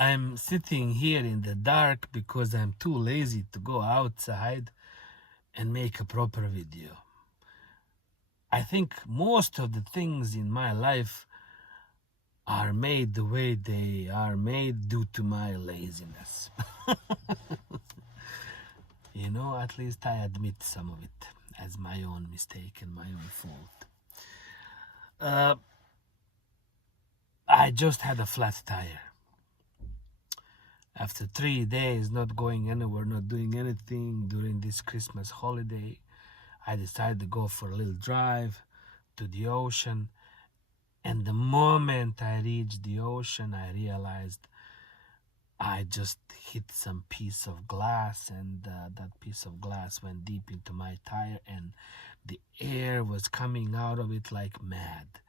I'm sitting here in the dark because I'm too lazy to go outside and make a proper video. I think most of the things in my life are made the way they are made due to my laziness. At least I admit some of it as my own mistake and my own fault. Uh, I just had a flat tire. After 3 days not going anywhere, not doing anything during this Christmas holiday, I decided to go for a little drive to the ocean. And the moment I reached the ocean, I realized I just hit some piece of glass, and that piece of glass went deep into my tire, and the air was coming out of it like mad.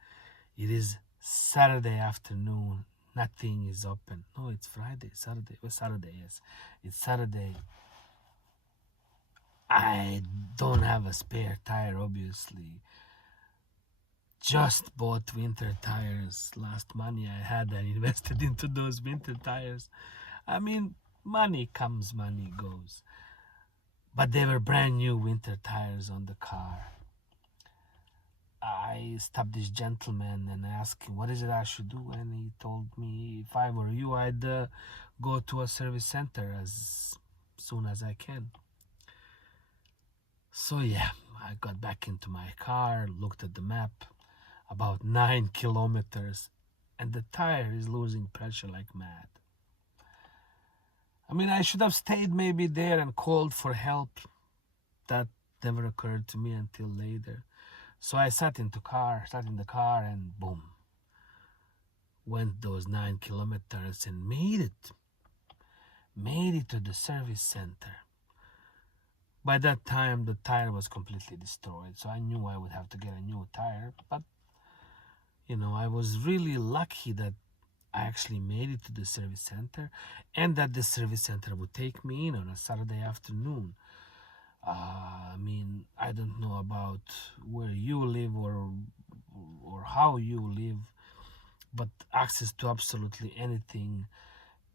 It is Saturday afternoon. Nothing is open. No, it's Friday, Saturday. Well, Saturday, yes. It's Saturday. I don't have a spare tire, obviously. Just bought winter tires. Last money I had, I invested into those winter tires. I mean, money comes, money goes. But they were brand new winter tires on the car. I stopped this gentleman and asked him, what is it I should do? And he told me, if I were you, I'd go to a service center as soon as I can. So yeah, I got back into my car, looked at the map, about 9 kilometers, and the tire is losing pressure like mad. I mean, I should have stayed maybe there and called for help. That never occurred to me until later. So I sat in the car, and boom, went those 9 kilometers and made it to the service center. By that time, the tire was completely destroyed, so I knew I would have to get a new tire. But, I was really lucky that I actually made it to the service center, and that the service center would take me in on a Saturday afternoon. I mean, I don't know about where you live or how you live, but access to absolutely anything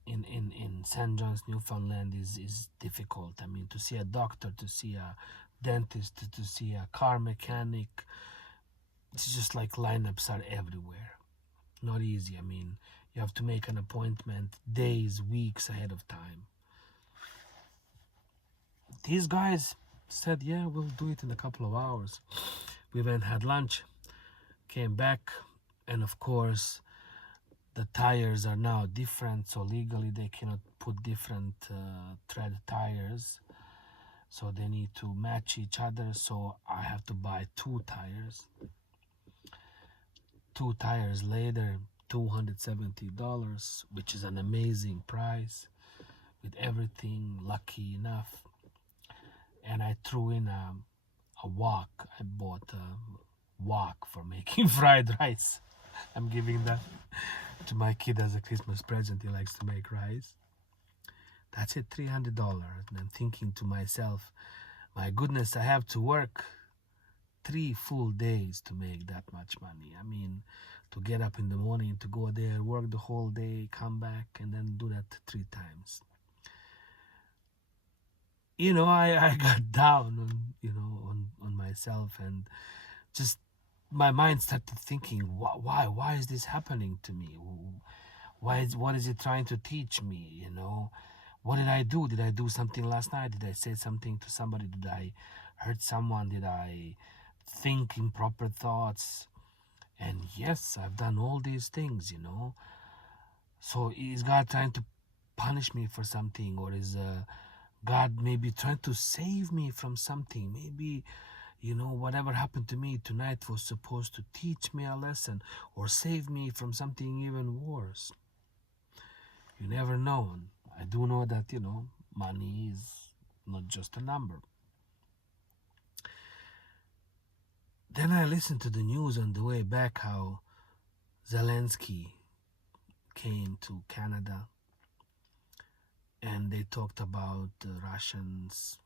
in St. John's, Newfoundland is difficult. I mean, to see a doctor, to see a dentist, to see a car mechanic, it's just like lineups are everywhere. Not easy. I mean, you have to make an appointment days, weeks ahead of time. These guys said, yeah, we'll do it in a couple of hours. We went, had lunch, came back, and of course, the tires are now different, so legally they cannot put different tread tires. So they need to match each other, so I have to buy 2 tires. 2 tires later, $270, which is an amazing price with everything, lucky enough. And I threw in a wok. I bought a wok for making fried rice. I'm giving that to my kid as a Christmas present. He likes to make rice. That's it, $300. And I'm thinking to myself, my goodness, I have to work 3 full days to make that much money. I mean, to get up in the morning, to go there, work the whole day, come back, and then do that 3 times. I got down on myself, and just my mind started thinking, why is this happening to me? What is it trying to teach me? What did I do? Did I do something last night? Did I say something to somebody? Did I hurt someone? Did I think improper thoughts? And yes, I've done all these things. So is God trying to punish me for something, or is God maybe trying to save me from something? Maybe, whatever happened to me tonight was supposed to teach me a lesson or save me from something even worse. You never know. I do know that, money is not just a number. Then I listened to the news on the way back how Zelensky came to Canada, and they talked about the Russians,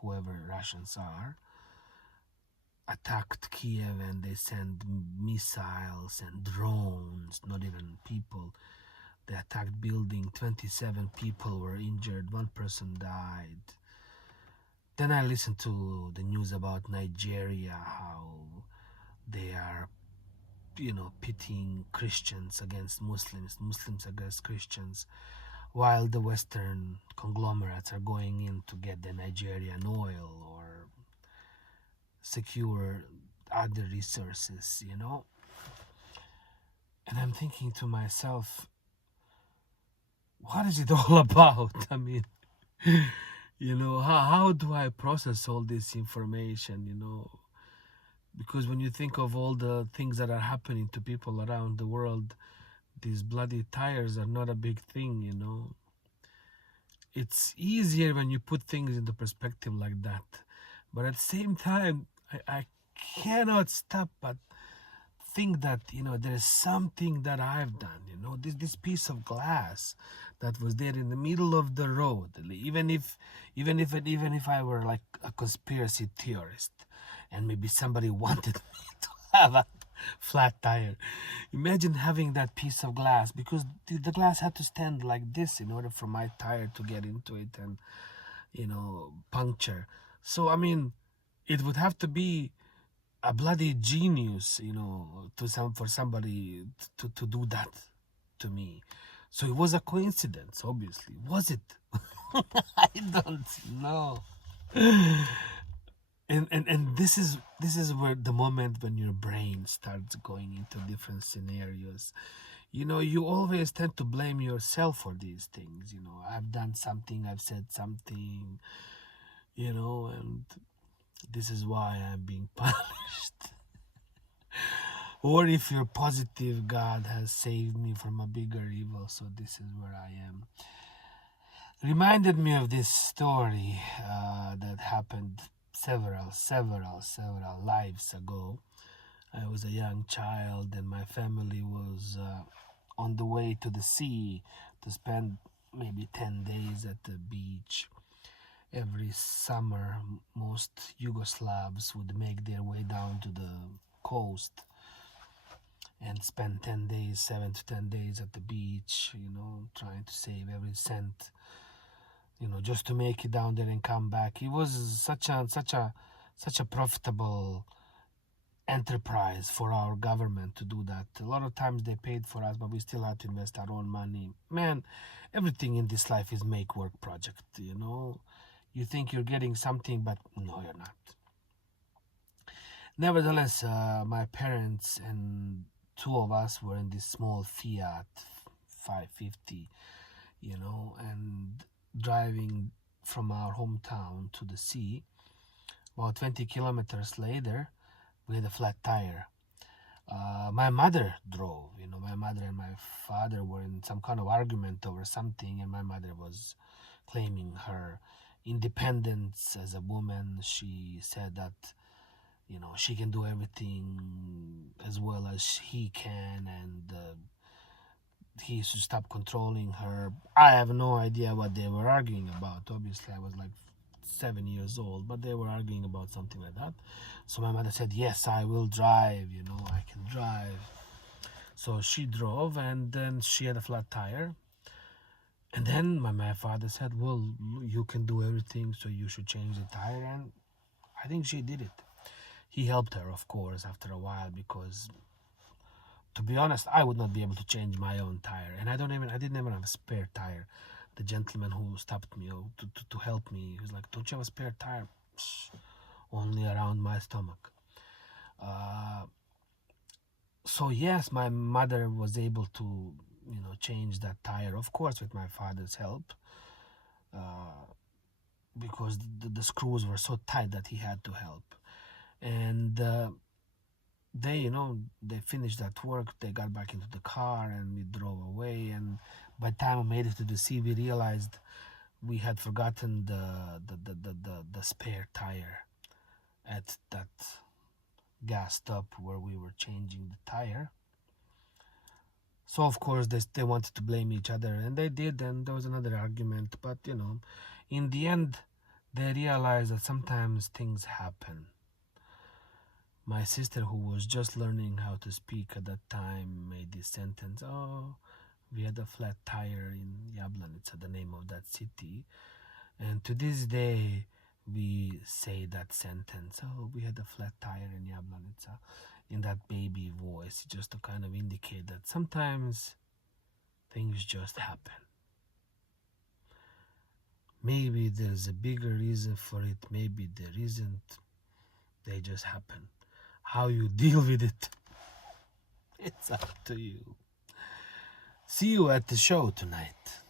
whoever Russians are, attacked Kiev, and they sent missiles and drones, not even people, the attacked building. 27 people were injured, one person died. Then I listened to the news about Nigeria, how they are, pitting Christians against Muslims, Muslims against Christians, while the Western conglomerates are going in to get the Nigerian oil or secure other resources. And I'm thinking to myself, what is it all about? I mean, how do I process all this information? Because when you think of all the things that are happening to people around the world, these bloody tires are not a big thing. It's easier when you put things into perspective like that. But at the same time, I cannot stop but think that there is something that I've done. This piece of glass that was there in the middle of the road. Even if I were like a conspiracy theorist, and maybe somebody wanted me to have a flat tire. Imagine having that piece of glass, because the glass had to stand like this in order for my tire to get into it and puncture. So I mean, it would have to be a bloody genius, for somebody to do that to me. So it was a coincidence, obviously. Was it? I don't know. And this is where the moment when your brain starts going into different scenarios. You always tend to blame yourself for these things. I've done something, I've said something, and this is why I'm being punished. Or if you're positive, God has saved me from a bigger evil, so this is where I am. Reminded me of this story that happened several lives ago. I was a young child and my family was on the way to the sea to spend maybe 10 days at the beach. Every summer, most Yugoslavs would make their way down to the coast and spend 10 days, 7 to 10 days at the beach, trying to save every cent, just to make it down there and come back. It was such a profitable enterprise for our government to do that. A lot of times they paid for us, but we still had to invest our own money. Man, everything in this life is make work project. You think you're getting something, but no, you're not. Nevertheless, my parents and two of us were in this small Fiat 550, and driving from our hometown to the sea. About 20 kilometers later, we had a flat tire. My mother drove. My mother and my father were in some kind of argument over something, and my mother was claiming her independence as a woman. She said that she can do everything as well as he can, and he should stop controlling her. I have no idea what they were arguing about. Obviously, I was like 7 years old, but they were arguing about something like that. So my mother said, yes, I will drive, I can drive. So she drove, and then she had a flat tire. And then my father said, well, you can do everything, so you should change the tire. And I think she did it. He helped her, of course, after a while, because to be honest, I would not be able to change my own tire. And I didn't even have a spare tire. The gentleman who stopped me to help me, he was like, don't you have a spare tire? Psh, only around my stomach. So yes, my mother was able to, change that tire, of course, with my father's help, because the screws were so tight that he had to help. And they finished that work. They got back into the car and we drove away. And by the time we made it to the sea, we realized we had forgotten the spare tire at that gas stop where we were changing the tire. So of course they wanted to blame each other, and they did, and there was another argument. But in the end, they realized that sometimes things happen. My sister, who was just learning how to speak at that time, made this sentence, oh, We had a flat tire in Yablanica, the name of that city. And to this day, we say that sentence, oh, we had a flat tire in Yablanica, in that baby voice, just to kind of indicate that sometimes things just happen. Maybe there's a bigger reason for it, maybe there isn't. They just happen. How you deal with it, it's up to you. See you at the show tonight.